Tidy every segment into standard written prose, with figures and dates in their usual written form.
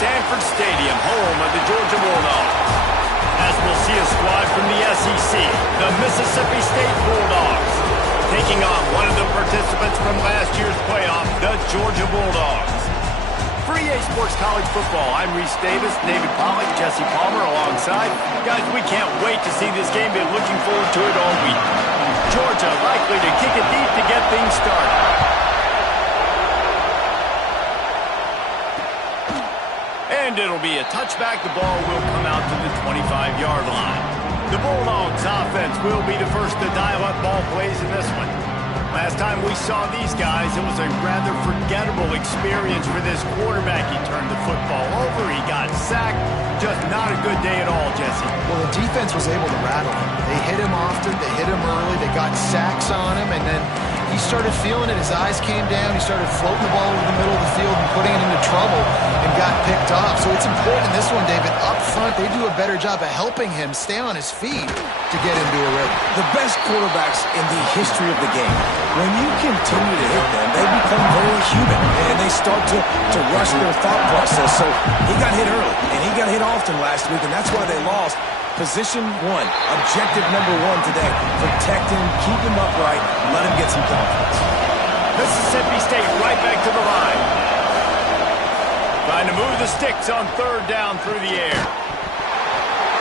Sanford Stadium, home of the Georgia Bulldogs. As we'll see a squad from the SEC, the Mississippi State Bulldogs, taking on one of the participants from last year's playoff, the Georgia Bulldogs. For EA Sports College Football, I'm Reese Davis, David Pollack, Jesse Palmer alongside. Guys, we can't wait to see this game. Been looking forward to it all week. Georgia likely to kick it deep to get things started. And it'll be a touchback. The ball will come out to the 25-yard line. The Bulldogs offense will be the first to dial up ball plays in this one. Last time we saw these guys, it was a rather forgettable experience for this quarterback. He turned the football over. He got sacked. Just not a good day at all, Jesse. Well, the defense was able to rattle him. They hit him often. They hit him early. They got sacks on him, and then he started feeling it. His eyes came down. He started floating the ball over the middle of the field and putting it into trouble and got picked off. So it's important in this one, David. Up front, they do a better job of helping him stay on his feet to get into a rhythm. The best quarterbacks in the history of the game, when you continue to hit them, they become very human, and they start to rush their thought process. So he got hit early, and he got hit often last week, and that's why they lost. Position one, objective number one today. Protect him, keep him upright, let him get some confidence. Mississippi State right back to the line. Trying to move the sticks on third down through the air.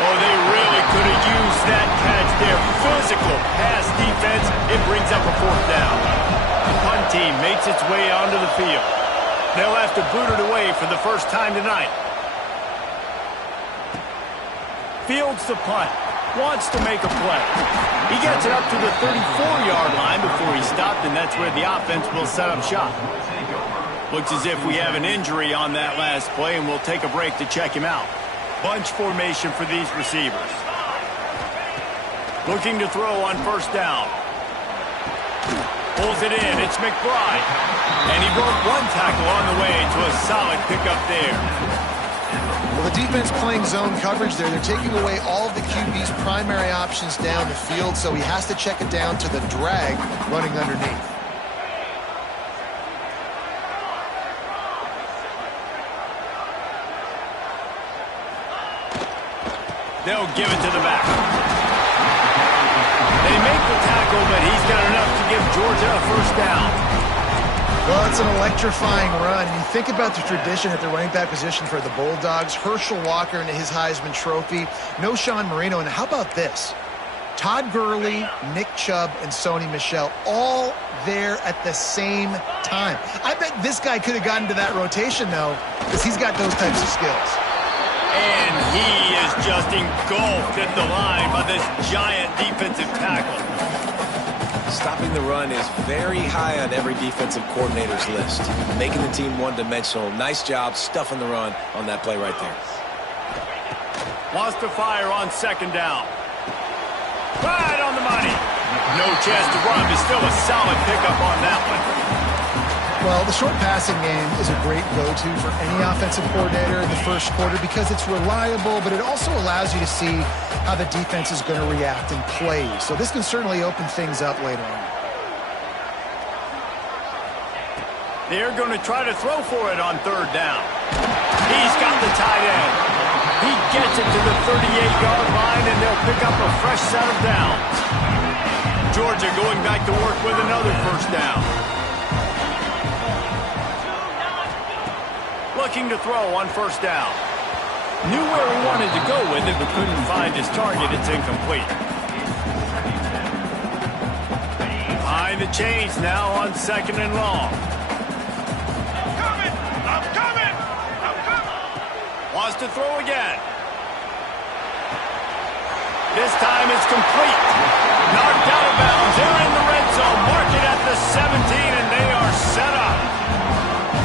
Oh, they really could have used that catch there. Physical pass defense. It brings up a fourth down. The punt team makes its way onto the field. They'll have to boot it away for the first time tonight. Fields the punt. Wants to make a play. He gets it up to the 34-yard line before he stopped, and that's where the offense will set up shop. Looks as if we have an injury on that last play, and we'll take a break to check him out. Bunch formation for these receivers. Looking to throw on first down. Pulls it in. It's McBride. And he broke one tackle on the way to a solid pickup there. Well, the defense playing zone coverage there. They're taking away all of the QB's primary options down the field, so he has to check it down to the drag running underneath. They'll give it to the back. They make the tackle, but he's got enough to give Georgia a first down. Well, it's an electrifying run, and you think about the tradition at the running back position for the Bulldogs. Herschel Walker and his Heisman Trophy. No Sean Marino, and how about this? Todd Gurley, Nick Chubb, and Sony Michel all there at the same time. I bet this guy could have gotten to that rotation, though, because he's got those types of skills. And he is just engulfed at the line by this giant defensive tackle. Stopping the run is very high on every defensive coordinator's list. Making the team one-dimensional. Nice job stuffing the run on that play right there. Wants to fire on second down. Right on the money. No chance to run, but still a solid pickup on that one. Well, the short passing game is a great go-to for any offensive coordinator in the first quarter because it's reliable, but it also allows you to see how the defense is going to react and play. So this can certainly open things up later on. They're going to try to throw for it on third down. He's got the tight end. He gets it to the 38-yard line, and they'll pick up a fresh set of downs. Georgia going back to work with another first down. Looking to throw on first down. Knew where he wanted to go with it, but couldn't find his target. It's incomplete. Behind the chains now on second and long. I'm coming! Wants to throw again. This time it's complete. Knocked out of bounds. They're in the red zone. Mark it at the 17, and they are set up.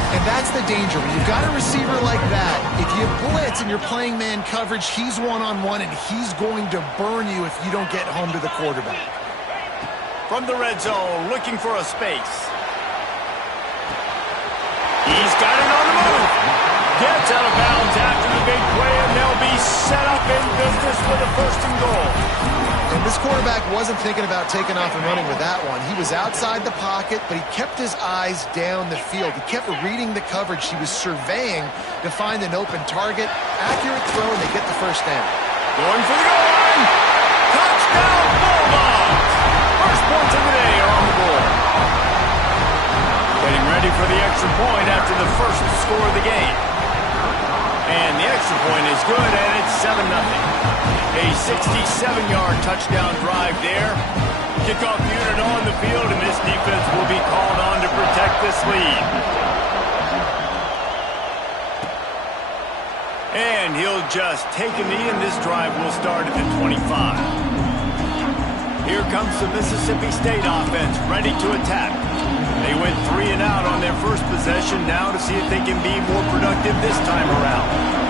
And that's the danger. When you've got a receiver like that, if you blitz and you're playing man coverage, he's one-on-one, and he's going to burn you if you don't get home to the quarterback. From the red zone, looking for a space. He's got it on the move. Gets out of bounds after the big play, and they'll be set up in business with a first and goal. And And this quarterback wasn't thinking about taking off and running with that one. He was outside the pocket, but he kept his eyes down the field. He kept reading the coverage. He was surveying to find an open target. Accurate throw, and they get the first down. Going for the goal line. Touchdown, Bulldogs. First points of the day are on the board. Getting ready for the extra point after the first score of the game. And the extra point is good, and it's 7-0. A 67-yard touchdown drive there. Kickoff unit on the field, and this defense will be called on to protect this lead. And he'll just take a knee, and this drive will start at the 25. Here comes the Mississippi State offense, ready to attack. They went 3 and out on their first possession, now to see if they can be more productive this time around.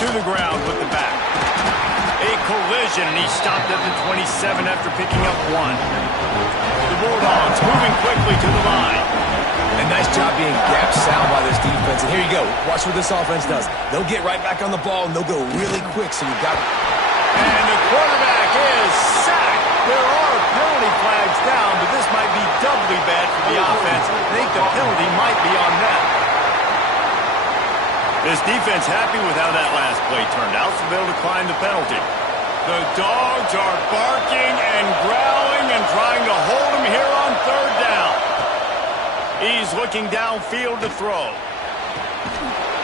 To the ground with the back. A collision, and he stopped at the 27 after picking up 1. The Bulldogs moving quickly to the line. A nice job being gap sound by this defense. And here you go. Watch what this offense does. They'll get right back on the ball, and they'll go really quick, so you've got it. And the quarterback is sacked. There are penalty flags down, but this might be doubly bad for the offense. I think the penalty might be on them. This defense happy with how that last play turned out, so they'll decline the penalty. The Dogs are barking and growling and trying to hold him here on third down. He's looking downfield to throw.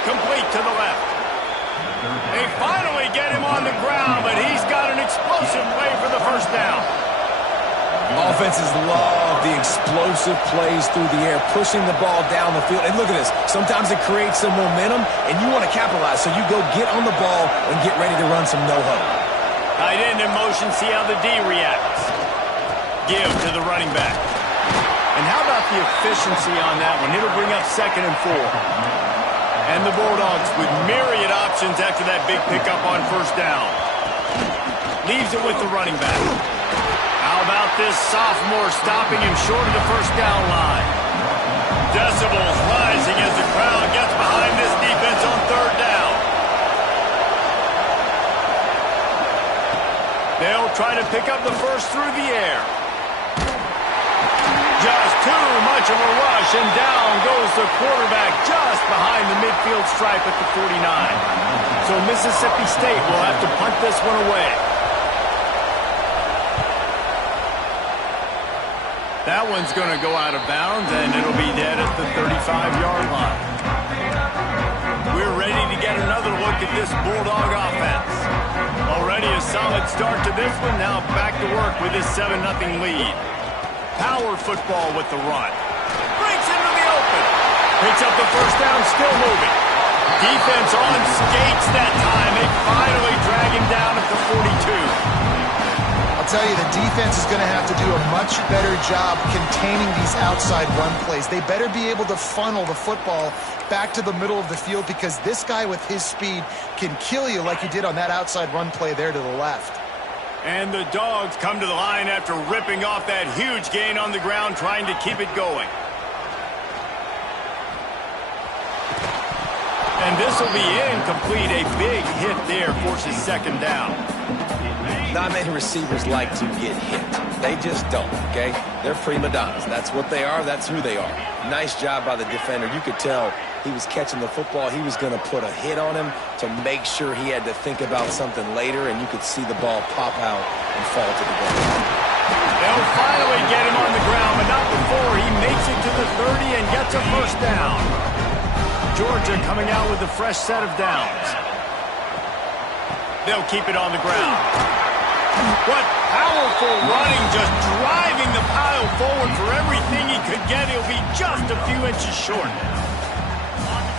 Complete to the left. They finally get him on the ground, but he's got an explosive play for the first down. Offenses love the explosive plays through the air, pushing the ball down the field. And look at this. Sometimes it creates some momentum, and you want to capitalize. So you go get on the ball and get ready to run some no-huddle. Tight end in motion, see how the D reacts. Give to the running back. And how about the efficiency on that one? It'll bring up 2nd and 4. And the Bulldogs with myriad options after that big pickup on first down. Leaves it with the running back. How about this sophomore stopping him short of the first down line? Decibels rising as the crowd gets behind this defense on third down. They'll try to pick up the first through the air. Just too much of a rush, and down goes the quarterback just behind the midfield stripe at the 49. So Mississippi State will have to punt this one away. That one's going to go out of bounds, and it'll be dead at the 35-yard line. We're ready to get another look at this Bulldog offense. Already a solid start to this one, now back to work with this 7-0 lead. Power football with the run. Breaks into the open. Picks up the first down, still moving. Defense on skates that time. They finally drag him down at the 42. I'll tell you, the defense is going to have to do a much better job containing these outside run plays. They better be able to funnel the football back to the middle of the field, because this guy with his speed can kill you like he did on that outside run play there to the left. And the Dogs come to the line after ripping off that huge gain on the ground, trying to keep it going. And this will be incomplete. A big hit there forces 2nd down. Not many receivers like to get hit. They just don't, okay? They're prima donnas. That's what they are. That's who they are. Nice job by the defender. You could tell he was catching the football. He was going to put a hit on him to make sure he had to think about something later, and you could see the ball pop out and fall to the ground. They'll finally get him on the ground, but not before he makes it to the 30 and gets a first down. Georgia coming out with a fresh set of downs. They'll keep it on the ground. What powerful running, just driving the pile forward for everything he could get. He'll be just a few inches short.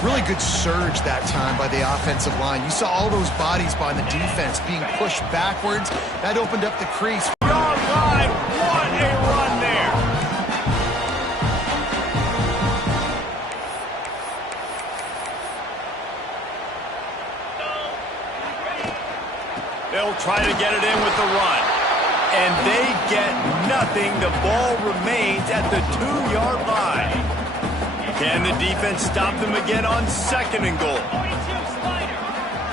Really good surge that time by the offensive line. You saw all those bodies by the defense being pushed backwards. That opened up the crease. Yard line, what a run there. They'll try to get it in with the run. And they get nothing. The ball remains at the 2-yard line. Can the defense stop them again on 2nd and goal?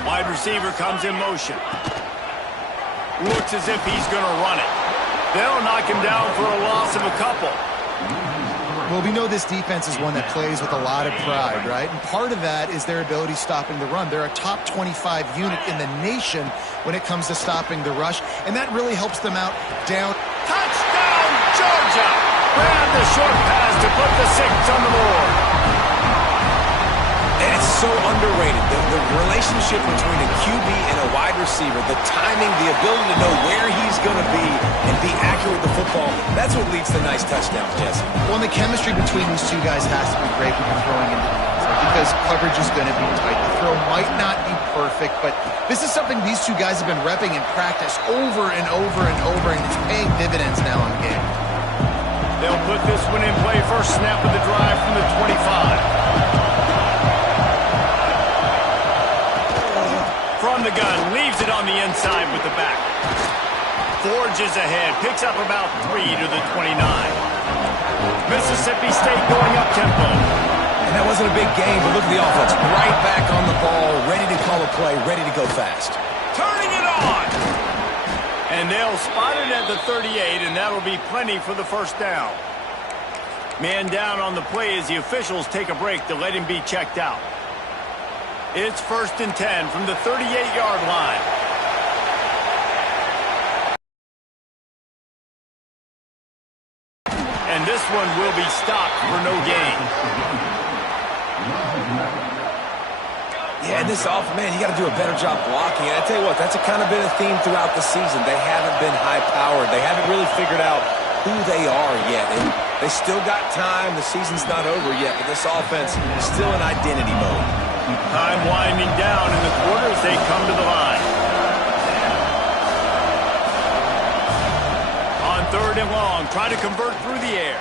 Wide receiver comes in motion. Looks as if he's going to run it. They'll knock him down for a loss of a couple. Well, we know this defense is one that plays with a lot of pride, right? And part of that is their ability stopping the run. They're a top 25 unit in the nation when it comes to stopping the rush, and that really helps them out down. Touchdown, Georgia! Ran the short pass to put the 6 on the board. And it's so underrated. The relationship between a QB and a wide receiver, the timing, the ability to know where he's going to be and be accurate with the football, that's what leads to nice touchdowns, Jesse. Well, the chemistry between these two guys has to be great when you're throwing into the end zone because coverage is going to be tight. The throw might not be perfect, but this is something these two guys have been repping in practice over and over and over, and it's paying dividends now in game. They'll put this one in play. First snap of the drive from the 25. From the gun, leaves it on the inside with the back. Forges ahead, picks up about 3 to the 29. Mississippi State going up tempo. And that wasn't a big game, but look at the offense. Right back on the ball, ready to call a play, ready to go fast. Turning it on! And they'll spot it at the 38, and that'll be plenty for the first down. Man down on the play as the officials take a break to let him be checked out. It's 1st and 10 from the 38-yard line. And this one will be stopped for no gain. Yeah, and this man, you got to do a better job blocking. And I tell you what, that's kind of been a theme throughout the season. They haven't been high-powered. They haven't really figured out who they are yet. And they still got time. The season's not over yet, but this offense is still in identity mode. Time winding down in the quarter as they come to the line. On 3rd and long, try to convert through the air.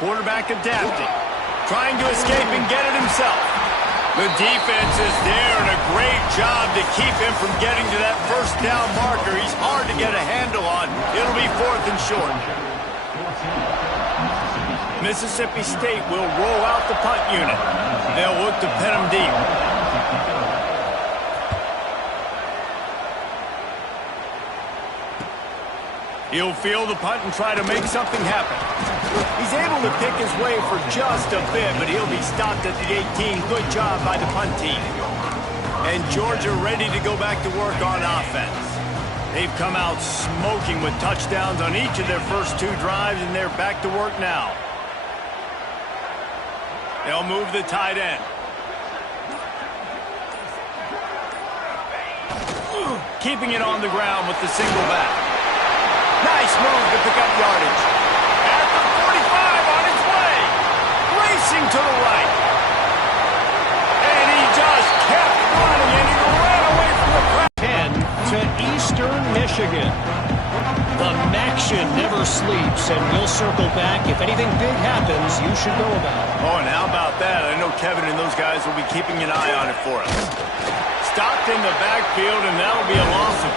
Quarterback adapting. Trying to escape and get it himself. The defense is there and a great job to keep him from getting to that first down marker. He's hard to get a handle on. It'll be 4th and short. Mississippi State will roll out the punt unit. They'll look to pin him deep. He'll field the punt and try to make something happen. He's able to pick his way for just a bit, but he'll be stopped at the 18. Good job by the punt team. And Georgia ready to go back to work on offense. They've come out smoking with touchdowns on each of their first 2 drives, and they're back to work now. They'll move the tight end. Keeping it on the ground with the single back. Nice move to pick up yardage. At the 45 on his way. Racing to the right. And he just kept running, and he ran away from the crowd. 10 to Eastern Michigan. The Maction never sleeps, and we'll circle back. If anything big happens, you should know about it. Oh, and how about that? I know Kevin and those guys will be keeping an eye on it for us. Stopped in the backfield, and that'll be a loss of